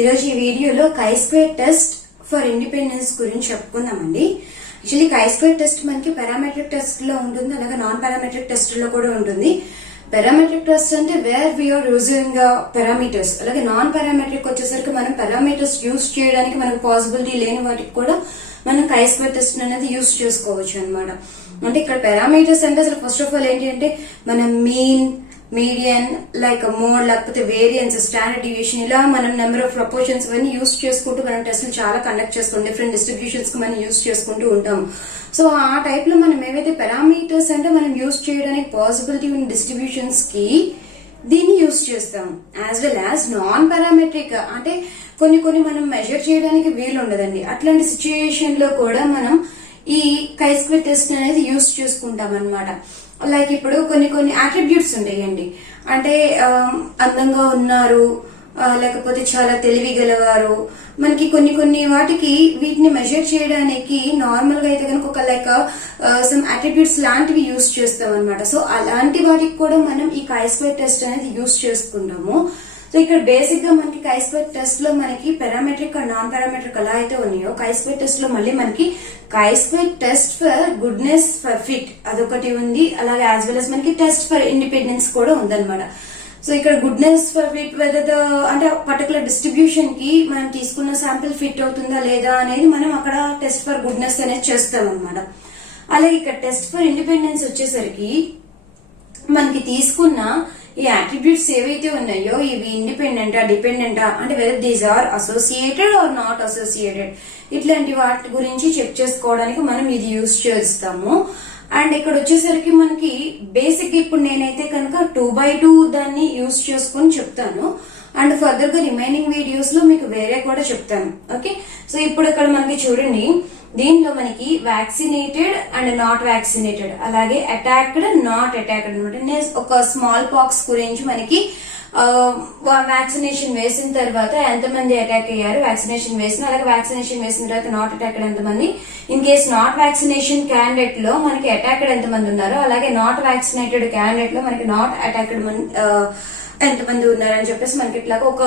ఈరోజు ఈ వీడియోలో chi-square టెస్ట్ ఫర్ ఇండిపెండెన్స్ గురించి చెప్పుకుందామండి. యాక్చువల్లీ chi-square టెస్ట్ మనకి పారామెట్రిక్ టెస్ట్ లో ఉంటుంది, అలాగే నాన్ పారామెట్రిక్ టెస్ట్ లో కూడా ఉంటుంది. పారామెట్రిక్ టెస్ట్ అంటే వేర్ వీఆర్ యూజింగ్ పారామీటర్స్, అలాగే నాన్ పారామెట్రిక్ వచ్చేసరికి మనం పారామీటర్స్ యూజ్ చేయడానికి మనకు పాసిబిలిటీ లేని వాటికి కూడా మనం chi-square టెస్ట్ అనేది యూజ్ చేసుకోవచ్చు అనమాట. అంటే ఇక్కడ పారామీటర్స్ అంటే అసలు ఫస్ట్ ఆఫ్ ఆల్ ఏంటి అంటే మనం మీన్, మీడియన్, లైక్ మోడ్, లేకపోతే వేరియన్స్, స్టాండర్డ్ డివియేషన్, ఇలా మనం నెంబర్ ఆఫ్ ప్రపోర్షన్స్ ఇవన్నీ యూజ్ చేసుకుంటూ మనం టెస్ట్లు చాలా కండక్ట్ చేసుకుంటాం. డిఫరెంట్ డిస్ట్రిబ్యూషన్స్ కి మనం యూజ్ చేసుకుంటూ ఉంటాం. సో ఆ టైప్ లో మనం ఏవైతే పారామీటర్స్ అంటే మనం యూజ్ చేయడానికి పాసిబిలిటీ ఉన్న డిస్ట్రిబ్యూషన్స్ కి దీన్ని యూజ్ చేస్తాం. As well as non parametric అంటే కొన్ని మనం మెజర్ చేయడానికి వీలు ఉండదండి. అట్లాంటి సిచ్యుయేషన్ లో కూడా మనం ఈ chi-square టెస్ట్ అనేది యూజ్ చేసుకుంటాం అనమాట. లైక్ ఇప్పుడు కొన్ని అట్రిబ్యూట్స్ ఉంటాయండి. అంటే అందంగా ఉన్నారు, లేకపోతే చాలా తెలివి గలవారు, మనకి కొన్ని వాటికి వీటిని మెజర్ చేయడానికి నార్మల్ గా అయితే కనుక ఒక లైక్ సమ్ అట్రిబ్యూట్స్ లాంటివి యూజ్ చేస్తాం అనమాట. సో అలాంటి వాటికి కూడా మనం ఈ chi-square టెస్ట్ అనేది యూజ్ చేసుకుంటాము. సో ఇక్కడ బేసిక్ గా మనకి chi-square టెస్ట్ లో మనకి పారామెట్రిక్ అండ్ నాన్ పారామెట్రిక్ ఎలా అయితే ఉన్నాయో, chi-square టెస్ట్ లో మళ్ళీ మనకి chi-square test for goodness for fit అదొకటి ఉంది. అలాగే యాజ్ వెల్ as మనకి టెస్ట్ ఫర్ ఇండిపెండెన్స్ కూడా ఉందన్నమాట. సో ఇక్కడ గుడ్నెస్ ఫర్ ఫిట్ వెదర్ అంటే పర్టికులర్ డిస్ట్రిబ్యూషన్ కి మనం తీసుకున్న శాంపిల్ ఫిట్ అవుతుందా లేదా అనేది మనం అక్కడ టెస్ట్ ఫర్ గుడ్నెస్ అనేది చేస్తాం అనమాట. అలాగే ఇక్కడ టెస్ట్ ఫర్ ఇండిపెండెన్స్ వచ్చేసరికి మనకి తీసుకున్న ఈ అట్రిబ్యూట్స్ ఏవైతే ఉన్నాయో ఇవి ఇండిపెండెంటా, డిపెండెంటా, అంటే whether these are associated or not associated, ఇట్లాంటి వాటి గురించి చెక్ చేసుకోవడానికి మనం ఇది యూజ్ చేస్తాము. అండ్ ఇక్కడ వచ్చేసరికి మనకి బేసిక్ ఇప్పుడు నేనైతే కనుక 2x2 దాన్ని యూజ్ చేసుకుని చెప్తాను. అండ్ ఫర్దర్ గా రిమైనింగ్ వీడియోస్ లో మీకు వేరే కూడా చెప్తాను. ఓకే, సో ఇప్పుడు ఇక్కడ మనకి చూడండి, దీంట్లో మనకి వ్యాక్సినేటెడ్ అండ్ నాట్ వ్యాక్సినేటెడ్, అలాగే అటాక్డ్, నాట్ అటాక్డ్ అనమాట. ఒక స్మాల్ పాక్స్ గురించి మనకి వ్యాక్సినేషన్ వేసిన తర్వాత ఎంతమంది అటాక్ అయ్యారు, వ్యాక్సినేషన్ వేసిన, అలాగే వ్యాక్సినేషన్ వేసిన తర్వాత నాట్ అటాక్డ్ ఎంతమంది, in case not vaccination candidate లో మనకి అటాక్డ్ ఎంతమంది ఉన్నారు, అలాగే నాట్ వ్యాక్సినేటెడ్ క్యాండిడేట్ లో మనకి నాట్ అటాక్డ్ ఎంతమంది ఉన్నారు అని చెప్పేసి మనకి ఇట్లాగా ఒక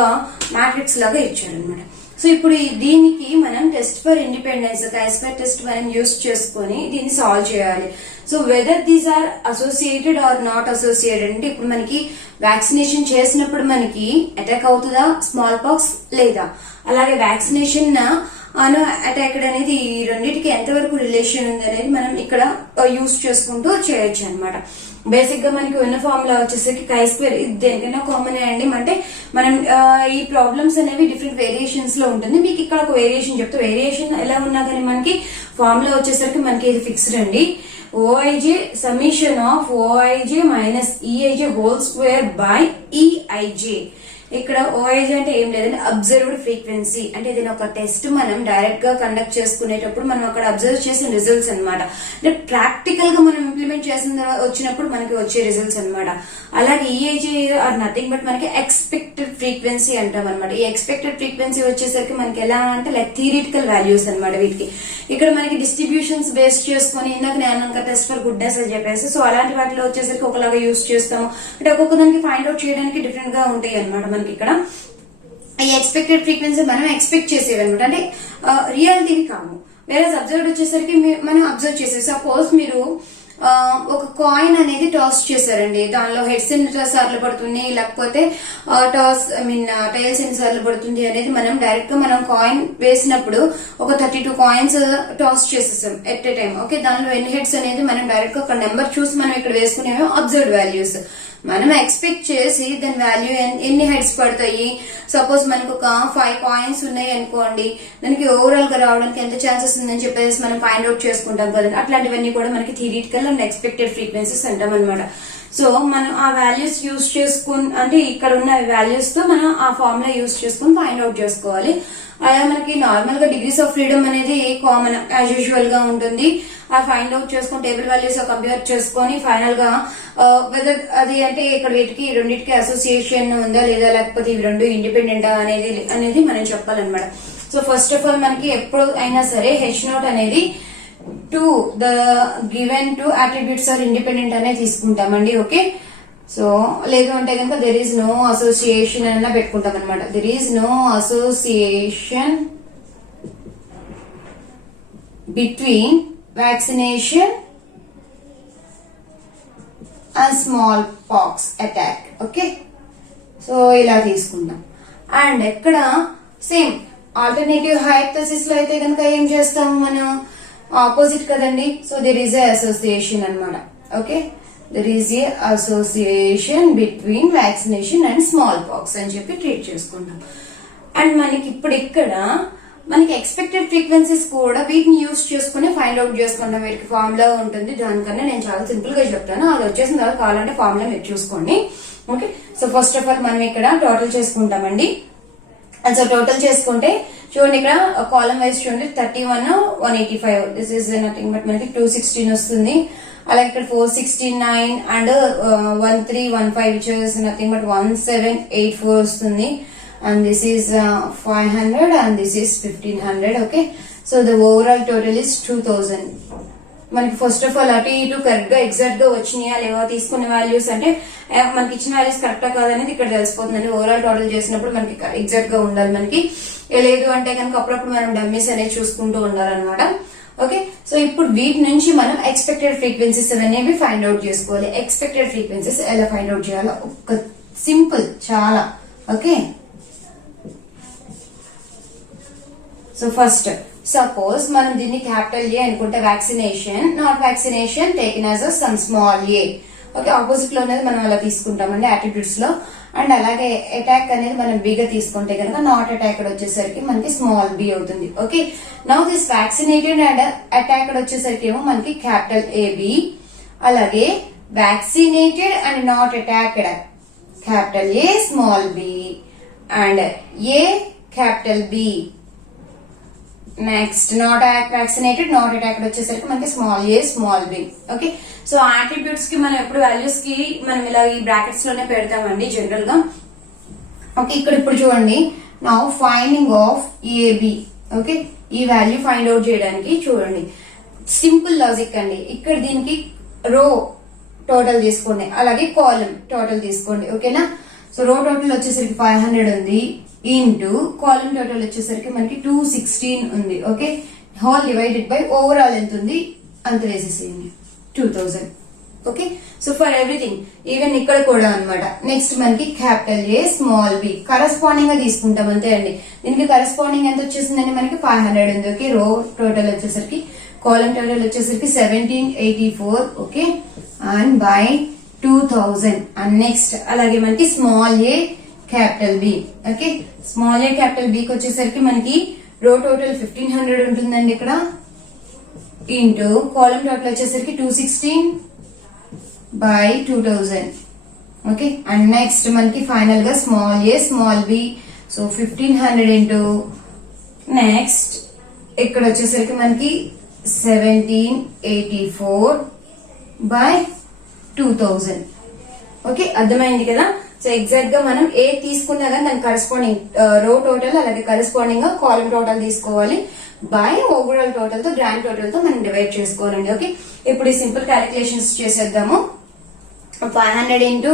మ్యాట్రిక్స్ లాగా ఇచ్చారనమాట. సో ఇప్పుడు దీనికి మనం test for independence chi-square test మనం యూజ్ చేసుకుని దీన్ని సాల్వ్ చేయాలి. So whether these are associated or not associated అంటే ఇప్పుడు మనకి వ్యాక్సినేషన్ చేసినప్పుడు మనకి అటాక్ అవుతుందా స్మాల్ పాక్స్ లేదా, అలాగే వ్యాక్సినేషన్ అటాక్డ్ అనేది ఈ రెండింటికి ఎంతవరకు రిలేషన్ ఉంది అనేది మనం ఇక్కడ యూజ్ చేసుకుంటూ చేయొచ్చు అనమాట. బేసిక్ గా మనకి ఉన్న ఫార్ములా వచ్చేసరికి chi-square ఇది దేనికైనా కామన్ అండి. అంటే మనం ఈ ప్రాబ్లమ్స్ అనేవి డిఫరెంట్ వేరియేషన్స్ లో ఉంటుంది. మీకు ఇక్కడ ఒక వేరియేషన్ చెప్తే, వేరియేషన్ ఎలా ఉన్నా కానీ మనకి ఫార్ములా వచ్చేసరికి మనకి ఇది ఫిక్స్డ్ అండి. OIJ summation of OIJ minus EIJ whole square by EIJ. ఇక్కడ OIJ అంటే ఏం లేదంటే అబ్జర్వ్డ్ ఫ్రీక్వెన్సీ, అంటే ఇది ఒక టెస్ట్ మనం డైరెక్ట్ గా కండక్ట్ చేసుకునేటప్పుడు మనం అక్కడ అబ్జర్వ్ చేసిన రిజల్ట్స్ అనమాట. అంటే ప్రాక్టికల్ గా మనం ఇంప్లిమెంట్ చేసిన వచ్చినప్పుడు మనకి వచ్చే రిజల్ట్స్ అనమాట. అలాగే EIJ ఆర్ నథింగ్ బట్ మనకి ఎక్స్పెక్టెడ్ ఫ్రీక్వెన్సీ అంటాం అనమాట. ఈ ఎక్స్పెక్టెడ్ ఫ్రీక్వెన్సీ వచ్చేసరికి మనకి ఎలా అంటే లైక్ థియరిటికల్ వాల్యూస్ అనమాట వీటికి. ఇక్కడ మనకి డిస్ట్రిబ్యూషన్స్ బేస్ చేసుకుని ఇందాక నేను టెస్ట్ ఫర్ గుడ్నెస్ అని చెప్పేసి, సో అలాంటి వాటిలో వచ్చేసరికి ఒకలాగా యూజ్ చేస్తాము. అంటే ఒక్కొక్క దానికి ఫైండ్ అవుట్ చేయడానికి డిఫరెంట్ గా ఉంటాయి అనమాట. మనకి ఇక్కడ ఈ ఎక్స్పెక్టెడ్ ఫ్రీక్వెన్సీ మనం ఎక్స్పెక్ట్ చేసేవి అనమాట, అంటే రియాలిటీవి కావు. వేరే అబ్జర్వ్ వచ్చేసరికి మనం అబ్జర్వ్ చేసేది. సపోజ్ మీరు ఒక కాయిన్ అనేది టాస్ చేశారండి, దానిలో హెడ్స్ ఎన్ని సార్లు పడుతుంది, లేకపోతే టైల్స్ ఎన్ని సార్లు పడుతుంది అనేది మనం డైరెక్ట్ గా మనం కాయిన్ వేసినప్పుడు ఒక 32 కాయిన్స్ టాస్ చేసేసాం ఎట్ ఏ టైం. ఓకే, దానిలో ఎన్ని హెడ్స్ అనేది మనం డైరెక్ట్ గా ఒక నెంబర్ చూసి మనం ఇక్కడ వేసుకునేమో అబ్జర్వ్డ్ వాల్యూస్. మనం ఎక్స్పెక్ట్ చేసి దాని వాల్యూ ఎన్ని హెడ్స్ పడతాయి, సపోజ్ మనకు ఒక 5 కాయిన్స్ ఉన్నాయి అనుకోండి, దానికి ఓవరాల్ గా రావడానికి ఎంత ఛాన్సెస్ ఉందని చెప్పేసి మనం ఫైండ్ అవుట్ చేసుకుంటాం కదండి. అట్లాంటివన్నీ కూడా మనకి థియరిటికల్ అండ్ ఎక్స్పెక్టెడ్ ఫ్రీక్వెన్సీస్ అంటాం అనమాట. సో మనం ఆ వాల్యూస్ యూజ్ చేసుకుని, అంటే ఇక్కడ ఉన్న వాల్యూస్ తో మనం ఆ ఫార్ములా యూజ్ చేసుకుని ఫైండ్ అవుట్ చేసుకోవాలి. అలా మనకి నార్మల్ గా డిగ్రీస్ ఆఫ్ ఫ్రీడమ్ అనేది కామన్ యాజ్ యూజువల్ గా ఉంటుంది. ఆ ఫైండ్ అవుట్ చేసుకుని టేబుల్ వాల్యూస్ కంపేర్ చేసుకుని ఫైనల్ గా వెదర్ అది అంటే ఇక్కడ వీటికి రెండింటికి అసోసియేషన్ ఉందా లేదా, లేకపోతే ఇవి రెండు ఇండిపెండెంటా అనేది మనం చెప్పాలన్నమాట. సో ఫస్ట్ ఆఫ్ ఆల్ మనకి ఎప్పుడు అయినా సరే H0 అనేది two the given two attributes are independent అనే తీసుకుంటామండి. ఓకే, సో లేదు అంటే కనుక దెర్ ఈజ్ నో అసోసియేషన్ అన్న పెట్టుకుంటాం అనమాట. There is no association between vaccination and smallpox attack. Okay, so ఇలా తీసుకుందాం. అండ్ ఎక్కడ సేమ్ ఆల్టర్నేటివ్ హైపోథెసిస్ లో అయితే కనుక ఏం చేస్తాము మనం, ఆపోజిట్ కదండి. So there is a association అనమాట. Okay, there is a association between vaccination and smallpox అని చెప్పి ట్రీట్ చేసుకుంటాం. అండ్ మనకి ఇప్పుడు ఇక్కడ మనకి ఎక్స్పెక్టెడ్ ఫ్రీక్వెన్సీస్ కూడా వీటిని యూజ్ చేసుకుని ఫైండ్ అవుట్ చేసుకుంటాం. వీటికి ఫార్ములా ఉంటుంది, దానికన్నా నేను చాలా సింపుల్ గా చెప్తాను. అది వచ్చేసిన తర్వాత కావాలంటే ఫార్ములా మీరు చూసుకోండి. Okay, so first of all మనం ఇక్కడ టోటల్ చేసుకుంటామండి. సో టోటల్ చేసుకుంటే చూడండి, ఇక్కడ కాలం వైజ్ చూడండి 31, 185. దిస్ ఈజ్ నథింగ్ బట్ మనకి 216 వస్తుంది. అలాగే ఇక్కడ 469 and 1315 which is nothing but 1784 వస్తుంది. And this is 500 and this is 1500. Okay, so the overall total is 2000. మనకి ఫస్ట్ ఆఫ్ ఆల్ అటు ఇటు కరెక్ట్ గా ఎగ్జాక్ట్ గా వచ్చినాయా లేవా తీసుకునే వాల్యూస్ అంటే మనకి ఇచ్చిన వాల్యూస్ కరెక్టా కాదనేది ఇక్కడ తెలిసిపోతుందండి. ఓవరాల్ టోటల్ చేసినప్పుడు మనకి ఎగ్జాక్ట్ గా ఉండాలి. మనకి లేదు అంటే కనుక అప్పుడప్పుడు మనం డమ్మీస్ అనేది చూసుకుంటూ ఉండాలన్నమాట. ఓకే, సో ఇప్పుడు వీటి నుంచి మనం ఎక్స్పెక్టెడ్ ఫ్రీక్వెన్సీస్ అనేవి ఫైండ్ అవుట్ చేసుకోవాలి. ఎక్స్పెక్టెడ్ ఫ్రీక్వెన్సీస్ ఎలా ఫైండ్ అవుట్ చేయాలో ఒక సింపుల్ చాలా. ఓకే, సో ఫస్ట్ సపోజ్ మనం దీన్ని క్యాపిటల్ ఏ అనుకుంటే vaccination, not vaccination taken as some small A. Okay, opposite లో అనేది మనం అలా తీసుకుంటామండి అట్రిబ్యూట్స్ లో. అండ్ అలాగే అటాక్ అనేది మనం బి గా తీసుకుంటే కనుక నాట్ అటాక్ వచ్చేసరికి మనకి స్మాల్ బి అవుతుంది. Okay, now this vaccinated and attack వచ్చేసరికి ఏమో మనకి క్యాపిటల్ ఏబి. అలాగే vaccinated and not attacked capital A small B and A capital B. Next not vaccinated not attacked వచ్చేసరికి మనకి small A small B. Okay, so attributes కి మనం ఎప్పుడు values కి మనం ఇలా ఈ బ్రాకెట్స్ లోనే పెడతామండి జనరల్ గా. ఓకే, ఇక్కడ ఇప్పుడు చూడండి, now finding of AB. Okay, ఈ వాల్యూ ఫైండ్ అవుట్ చేయడానికి చూడండి సింపుల్ లాజిక్ అండి. ఇక్కడ దీనికి రో టోటల్ తీసుకోండి, అలాగే కాలం టోటల్ తీసుకోండి. ఓకేనా, సో రో టోటల్ వచ్చేసరికి 500 ఉంది ఇంటూ కాలం టోటల్ వచ్చేసరికి మనకి 216 ఉంది. Okay, whole divided by overall ఎంత ఉంది అంత వేసేసేయండి 2000. Okay, so for everything even ఇక్కడ కూడా అనమాట. నెక్స్ట్ మనకి capital A small B corresponding గా తీసుకుంటాం అంతే అండి. దీనికి కరస్పాండింగ్ ఎంత వచ్చేసిందండి మనకి 500 ఉంది. ఓకే, రో టోటల్ వచ్చేసరికి కాలం టోటల్ వచ్చేసరికి 1784. Okay, and by 2000. And next అలాగే మనకి స్మాల్ ఏ క్యాపిటల్ బి. ఓకే, స్మాల్ ఏ క్యాపిటల్ బికి వచ్చేసరికి మనకి రో టోటల్ 1500 ఉంటుందండి ఇక్కడ ఇంటూ కాలం టోటల్ వచ్చేసరికి 216 బై 2000. ఓకే, అండ్ నెక్స్ట్ మనకి ఫైనల్ గా small A small B. So 1500 into next ఇక్కడ వచ్చేసరికి మనకి 1784 బై 2000. ఓకే, అర్థమైంది కదా. సో ఎగ్జాక్ట్ గా మనం ఏ తీసుకున్నా కానీ దానికి కరెస్పాండింగ్ రో టోటల్ అలాగే కరెస్పాండింగ్ గా కాలం టోటల్ తీసుకోవాలి బై ఓవరాల్ టోటల్ తో గ్రాండ్ టోటల్ తో మనం డివైడ్ చేసుకోవాలండి. ఓకే, ఇప్పుడు ఈ సింపుల్ క్యాలిక్యులేషన్స్ చేసేద్దాము. 500 ఇంటూ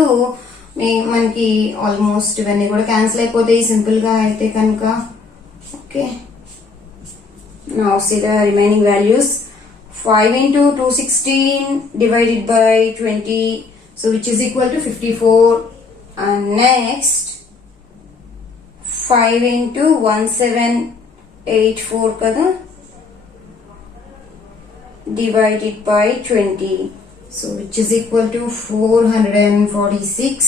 మనకి ఆల్మోస్ట్ ఇవన్నీ కూడా క్యాన్సిల్ అయిపోతాయి సింపుల్ గా అయితే కనుక. Okay, now see the remaining values. 5 into 216 divided by 20, so which is equal to 54. And next 5 into 1784 kada divided by 20, so which is equal to 446.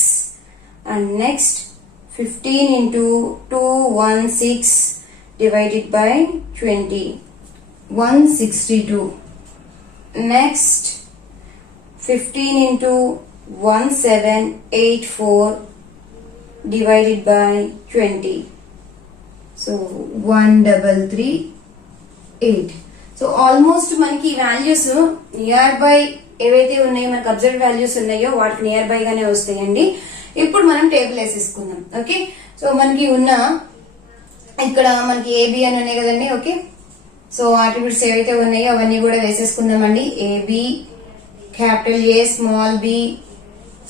And next 15 into 216 divided by 20, 162. Next 15 into 1784 divided by 20, so 1338. So almost మనకి values near by ఏవైతే ఉన్నాయో మనకి observe values ఉన్నాయో వాటికి near by గానే వస్తాయండి. ఇప్పుడు మనం టేబుల్ వేసేసుకుందాం. ఓకే, సో మనకి ఉన్న ఇక్కడ మనకి ఏబి అని ఉన్నాయి కదండి. ఓకే, సో అట్రిబ్యూట్స్ ఏవైతే ఉన్నాయో అవన్నీ కూడా వేసేసుకుందామండి. A B capital A small B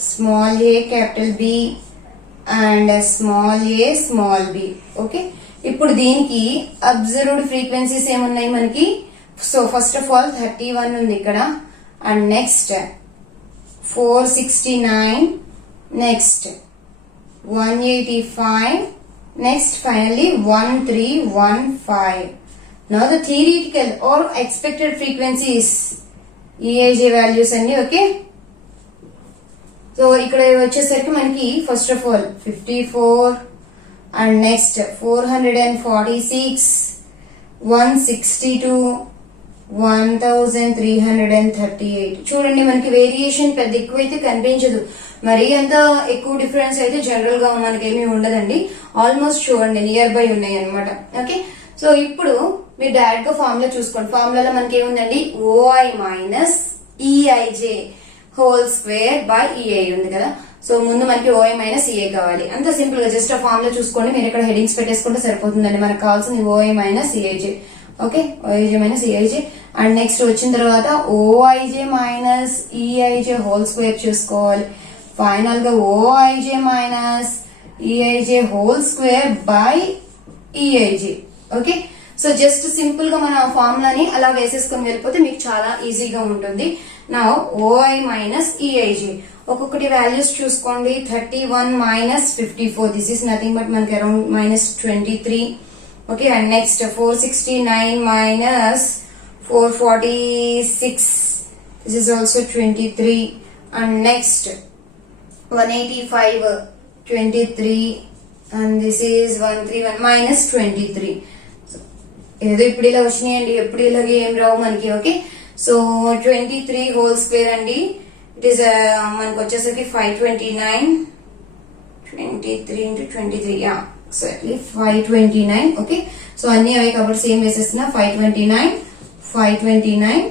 small a capital B and small a small b. Okay, ఇప్పుడు దీనికి అబ్జర్వ్డ్ ఫ్రీక్వెన్సీస్ ఏమున్నాయి మనకి? సో ఫస్ట్ ఆఫ్ ఆల్ 31 ఉంది ఇక్కడ, and next 469, next 185, next finally 1315. Now the theoretical or expected frequency is EIJ values అండి. Okay, so ఇక్కడ వచ్చేసరికి మనకి first of all 54 and next 446, 162, 1338. చూడండి మనకి వేరియేషన్ పెద్ద ఎక్కువైతే కనిపించదు, మరి అంత ఎక్కువ డిఫరెన్స్ అయితే జనరల్ గా మనకేమీ ఉండదండి. ఆల్మోస్ట్ చూడండి నియర్ బై ఉన్నాయి అనమాట. ఓకే, సో ఇప్పుడు మీరు డైరెక్ట్ గా ఫార్ములా చూసుకోండి. ఫార్ములాలో మనకి ఏముందండి? O I minus E I J whole square by E I ఉంది కదా. సో ముందు మనకి ఓఐ మైనస్ ఈఐ కావాలి. అంత సింపుల్ గా జస్ట్ ఆ ఫార్ములా చూసుకోండి. మీరు ఇక్కడ హెడింగ్స్ పెట్టేసుకుంటే సరిపోతుందండి. మనకు కావాల్సింది O I minus E I J. Okay, O I J minus E I J. And next వచ్చిన తర్వాత O I J minus E I J whole square చూసుకోవాలి. ఫైనల్ గా O I J minus E I J whole square by E I J. Okay, so just simple గా మన ఫార్ములాని అలా వేసేసుకుని వెళ్ళిపోతే మీకు చాలా ఈజీగా ఉంటుంది. నా ఓఐ మైనస్ ఈఐజే ఒక్కొక్కటి వాల్యూస్ చూసుకోండి. 31 minus 54, this is nothing but మనకి around minus 23. Okay, and next 469 minus 446, this is also 23, and next 185, 23, and this is 131 minus 23. ఏదో ఇప్పుడు ఇలా వచ్చినాయండి, ఎప్పుడు ఇలాగే ఏం రావు మనకి. ఓకే, సో 23 హోల్ స్క్వేర్ అండి. ఇట్ ఈస్ మనకు వచ్చేసరికి 529, 23 into 23, exactly 529. ఓకే, సో అన్ని అవే కాబట్టి సేమ్ వేసేస్తున్నా. 529, 529,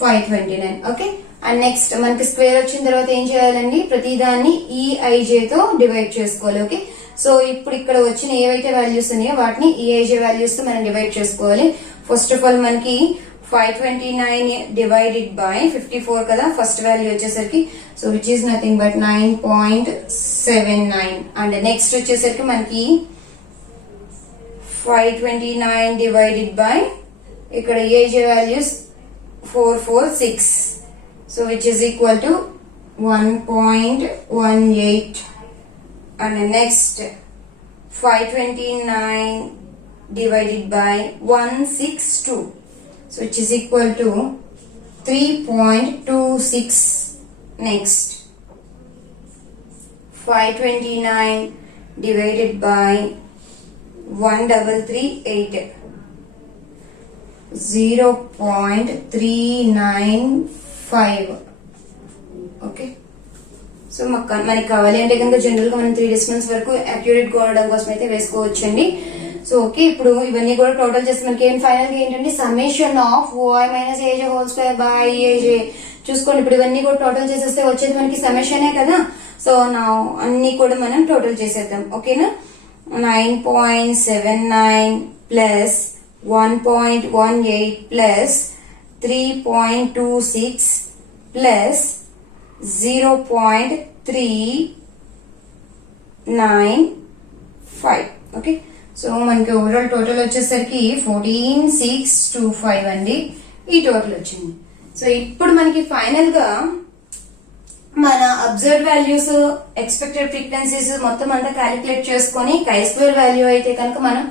529. ఓకే, అండ్ నెక్స్ట్ మనకి స్క్వేర్ వచ్చిన తర్వాత ఏం చేయాలండి? ప్రతిదాన్ని ఈఐజే తో డివైడ్ చేసుకోవాలి. ఓకే, సో ఇప్పుడు ఇక్కడ వచ్చిన ఏవైతే వాల్యూస్ ఉన్నాయో వాటిని ఈఐజే వాల్యూస్ తో మనం డివైడ్ చేసుకోవాలి. ఫస్ట్ ఆఫ్ ఆల్ మనకి 529 డివైడెడ్ బై 54 కదా ఫస్ట్ వాల్యూ వచ్చేసరికి. So which is nothing but 9.79. And next వచ్చేసరికి మనకి 529 డివైడెడ్ బై ఇక్కడ ఈఐజే values 446, so which is equal to 1.18. and next 529 divided by 162, so which is equal to 3.26. next 529 divided by 1338, 0.395. Okay, so మనకి కావాలి అంటే కనుక general గా మనం 3 డెసిమల్స్ వరకు అక్యురేట్ గా ఉండడం కోసం అయితే వేసుకోవచ్చండి. సో ఓకే, ఇప్పుడు ఇవన్నీ కూడా టోటల్ చేస్తే మనకి ఏం ఫైనల్ గా ఏంటంటే summation of O I minus A J whole square by E I J. చూసుకోండి ఇప్పుడు ఇవన్నీ కూడా టోటల్ చేసేస్తే వచ్చేది మనకి సమ్మేషనే కదా. సో నా అన్ని కూడా మనం టోటల్ చేసేద్దాం. ఓకేనా, 9.79 plus 1.18 plus 3.26 plus 0.395. Okay, so మనకి ఓవరాల్ టోటల్ వచ్చేసరికి 14,625 అండి ఈ టోటల్ వచ్చింది. సో ఇప్పుడు మనకి ఫైనల్ గా మన అబ్జర్వ్ వాల్యూస్, ఎక్స్పెక్టెడ్ ఫ్రీక్వెన్సీస్ మొత్తం అంతా క్యాలిక్యులేట్ చేసుకుని కై స్క్వేర్ వాల్యూ అయితే కనుక మనం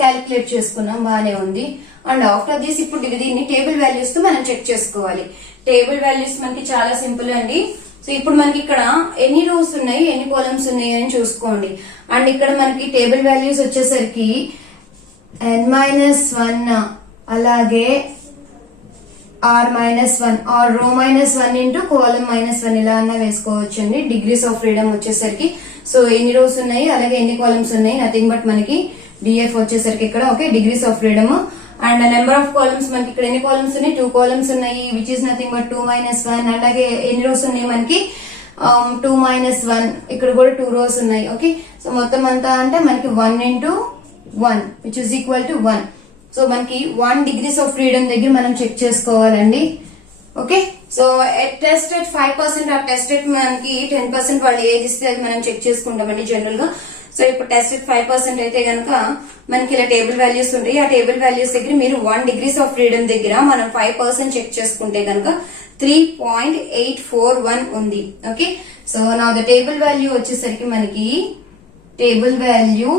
క్యాలిక్యులేట్ చేసుకున్నాం, బానే ఉంది. అండ్ ఆఫ్టర్ దిస్ ఇప్పుడు దీన్ని టేబుల్ వాల్యూస్ తో మనం చెక్ చేసుకోవాలి. టేబుల్ వాల్యూస్ మనకి చాలా సింపుల్ అండి. సో ఇప్పుడు మనకి ఇక్కడ ఎన్ని రోస్ ఉన్నాయి, ఎన్ని కాలమ్స్ ఉన్నాయి అని చూసుకోండి. అండ్ ఇక్కడ మనకి టేబుల్ వాల్యూస్ వచ్చేసరికి n-1 అలాగే r-1 ఆర్ రో -1 ఇంటూ కాలమ్ -1 ఇలా అన్నా వేసుకోవచ్చు అండి. డిగ్రీస్ ఆఫ్ ఫ్రీడమ్ వచ్చేసరికి సో ఎన్ని రోస్ ఉన్నాయి అలాగే ఎన్ని కాలమ్స్ ఉన్నాయి, నథింగ్ బట్ మనకి డిఎఫ్ వచ్చేసరికి ఇక్కడ okay degrees of freedom. And number of columns మనకి ఇక్కడ ఎన్ని కాలమ్స్ ఉన్నాయి, 2 కాలమ్స్ ఉన్నాయి, విచ్ ఇస్ నథింగ్ బట్ 2 - 1. అలాగే ఎన్ని రోస్ ఉన్నాయి మనకి 2 - 1, ఇక్కడ కూడా 2 రోస్ ఉన్నాయి. ఓకే, సో మొత్తం అంతా అంటే మనకి 1 into 1 which is equal to 1. So మనకి 1 డిగ్రీస్ ఆఫ్ ఫ్రీడమ్ దగ్గర మనం చెక్ చేసుకోవాలండి. ఓకే, సో టెస్ట్ ఎట్ 5% ఆ టెస్ట్ ఎట్ మనకి 10% వాళ్ళు ఏది ఇస్తే అది మనం చెక్ చేసుకుంటామండి జనరల్ గా. సో ఇప్పుడు టెస్ట్ ఎట్ 5% అయితే కనుక మనకి ఇలా టేబుల్ వాల్యూస్ ఉంటాయి. ఆ టేబుల్ వాల్యూస్ దగ్గర మీరు 1 degrees ఆఫ్ ఫ్రీడమ్ దగ్గర మనం 5% చెక్ చేసుకుంటే కనుక 3.841 ఉంది. ఓకే, సో నా ద టేబుల్ వాల్యూ వచ్చేసరికి మనకి table value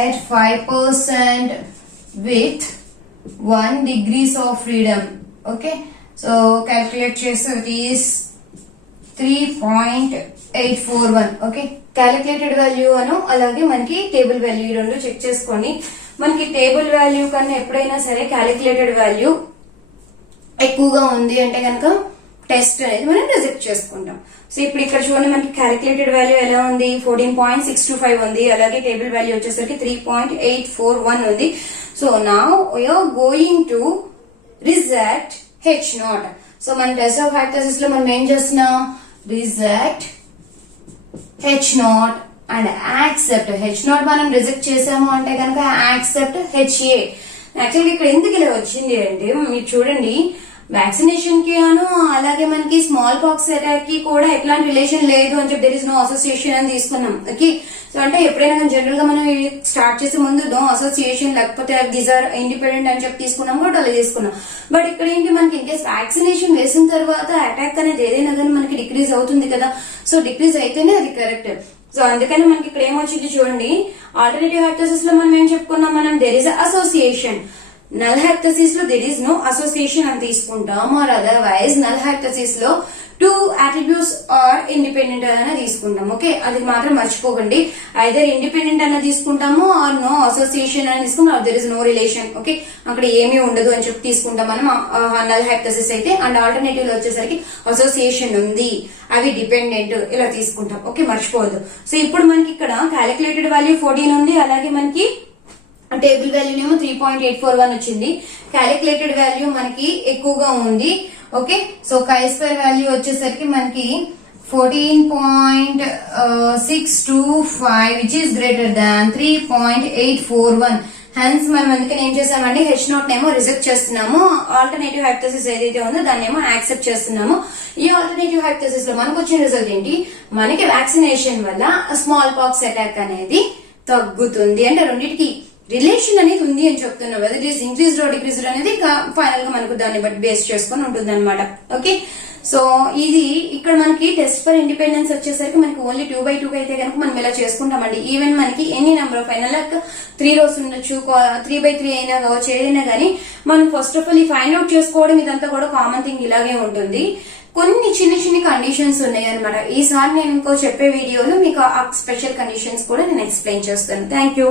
at 5% with 1 degrees of freedom. Okay, so calculate చేస్తే it is 3.841. Okay, calculated value అను అలాగే మనకి టేబుల్ వాల్యూ ఈ రెండు చెక్ చేసుకోండి. మనకి టేబుల్ వాల్యూ కన్నా ఎప్పుడైనా సరే క్యాలిక్యులేటెడ్ వాల్యూ ఎక్కువగా ఉంది అంటే కనుక టెస్ట్ అనేది మనం రిజెక్ట్ చేసుకుంటాం. సో ఇప్పుడు ఇక్కడ చూడండి మనకి క్యాలిక్యులేటెడ్ వాల్యూ ఎలా ఉంది, 14.625 ఉంది. అలాగే టేబుల్ వాల్యూ వచ్చేసరికి 3.841 ఉంది. So now we are going to reject H0. సో మన టెస్ట్ ఆఫ్ హైపోథెసిస్ లో మనం ఏం చేస్తున్నాం, reject H0 and accept H0 మనం రిజెక్ట్ చేసాము అంటే కనుక యాక్సెప్ట్ HA. యాక్చువల్గా ఇక్కడ ఎందుకు ఇలా వచ్చింది అంటే మీరు చూడండి, వ్యాక్సినేషన్ కి అను అలాగే మనకి స్మాల్ పాక్స్ అటాక్ కి కూడా ఎట్లాంటి రిలేషన్ లేదు అని చెప్పి దెర్ ఇస్ నో అసోసియేషన్ అని తీసుకున్నాం. ఓకే, సో అంటే ఎప్పుడైనా కానీ జనరల్ గా మనం స్టార్ట్ చేసే ముందు నో అసోసియేషన్ లేకపోతే దీస్ ఆర్ ఇండిపెండెంట్ అని చెప్పి తీసుకున్నాం కూడా అలా తీసుకున్నాం. బట్ ఇక్కడ ఏంటి మనకి ఇన్కేస్ వ్యాక్సినేషన్ వేసిన తర్వాత అటాక్ అనేది ఏదైనా కానీ మనకి డిక్రీజ్ అవుతుంది కదా. సో డిక్రీజ్ అయితేనే అది కరెక్ట్. సో అందుకని మనకి ఇక్కడ ఏమొచ్చింది చూడండి, ఆల్టర్నేటివ్ హైపోథెసిస్ లో మనం ఏం చెప్పుకున్నాం, మనం there is association. Null hypothesis లో దెర్ ఇస్ నో అసోసియేషన్ అని తీసుకుంటాం. ఆర్ అదర్వైజ్ నల్ హైపోథెసిస్ లో 2 attributes ఆర్ ఇండిపెండెంట్ అన్న తీసుకుంటాం. ఓకే, అది మాత్రం మర్చిపోకండి. ఐదర్ ఇండిపెండెంట్ అన్న తీసుకుంటాము ఆర్ నో అసోసియేషన్ అని తీసుకుంటాం, or there is no relation. Okay, అక్కడ ఏమీ ఉండదు అని చెప్పి తీసుకుంటాం మనం నల్ హైపోథెసిస్ అయితే. అండ్ ఆల్టర్నేటివ్ లో వచ్చేసరికి అసోసియేషన్ ఉంది, అవి డిపెండెంట్, ఇలా తీసుకుంటాం. ఓకే, మర్చిపోవద్దు. సో ఇప్పుడు మనకి ఇక్కడ క్యాలిక్యులేటెడ్ వాల్యూ 14 ఉంది. అలాగే మనకి టేబుల్ వాల్యూ ఏమో 3.841 వచ్చింది. క్యాలిక్యులేటెడ్ వాల్యూ మనకి ఎక్కువగా ఉంది. ఓకే, సో chi² వాల్యూ వచ్చేసరికి మనకి 14.625 which is greater than 3.841. Hence మనం అందుకని ఏం చేసామంటే H0 నేమో రిజెక్ట్ చేస్తున్నాము, ఆల్టర్నేటివ్ హైపోథెసిస్ ఏదైతే ఉందో దాన్ని ఏమో యాక్సెప్ట్ చేస్తున్నాము. ఈ ఆల్టర్నేటివ్ హైపోథెసిస్ లో మనకు వచ్చిన రిజల్ట్ ఏంటి, మనకి వ్యాక్సినేషన్ వల్ల స్మాల్ పాక్స్ అటాక్ అనేది తగ్గుతుంది. అంటే రెండింటికి రిలేషన్ అనేది ఉంది అని చెప్తున్నాం. Whether it is increased are decreased అనేది ఫైనల్ గా మనకు దాన్ని బట్టి బేస్ చేసుకుని ఉంటుంది అనమాట. ఓకే, సో ఇది ఇక్కడ మనకి టెస్ట్ ఫర్ ఇండిపెండెన్స్ వచ్చేసరికి మనకి ఓన్లీ 2/2 అయితే కనుక మనం ఇలా చేసుకుంటామండి. ఈవెన్ మనకి any number of final 3 rows ఉండొచ్చు, 3/3 అయినా కావచ్చు, ఏదైనా కానీ మనం ఫస్ట్ ఆఫ్ ఆల్ ఈ ఫైండ్ అవుట్ చేసుకోవడం ఇదంతా కూడా కామన్ థింగ్ ఇలాగే ఉంటుంది. కొన్ని చిన్న చిన్న కండిషన్స్ ఉన్నాయి అనమాట. ఈసారి నేను ఇంకో చెప్పే వీడియోలో మీకు ఆ స్పెషల్ కండిషన్స్ కూడా నేను ఎక్స్ప్లెయిన్ చేస్తాను. Thank you.